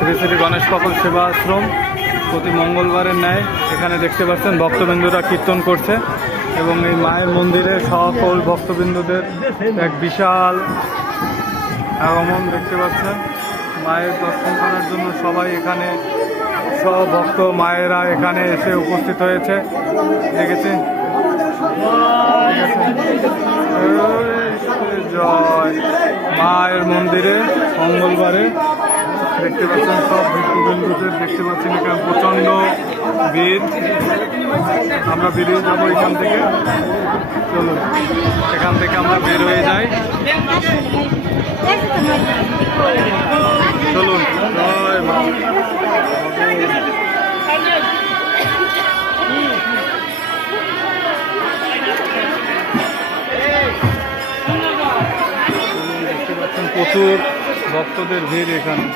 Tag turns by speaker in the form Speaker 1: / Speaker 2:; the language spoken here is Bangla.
Speaker 1: শ্রী শ্রী গণেশ পাগল সেবা আশ্রম প্রতি মঙ্গলবারের ন্যায় এখানে দেখতে পাচ্ছেন ভক্তবিন্দুরা কীর্তন করছে এবং এই মায়ের মন্দিরে সকল ভক্তবিন্দুদের এক বিশাল আগমন দেখতে পাচ্ছেন। মায়ের দর্শন করার জন্য সবাই এখানে, সব ভক্ত মায়েরা এখানে এসে উপস্থিত হয়েছে। দেখেছেন? জয়। মায়ের মন্দিরে মঙ্গলবারে দেখতে পাচ্ছেন সব ভিক্ষুবন্ধুদের দেখতে পাচ্ছেন এখানে প্রচণ্ড ভিড়। আমরা বেরিয়ে যাব এখান থেকে। চলুন, এখান থেকে আমরা বের হয়ে যাই। চলুন প্রচুর ভক্তদের ভিড় এখানে।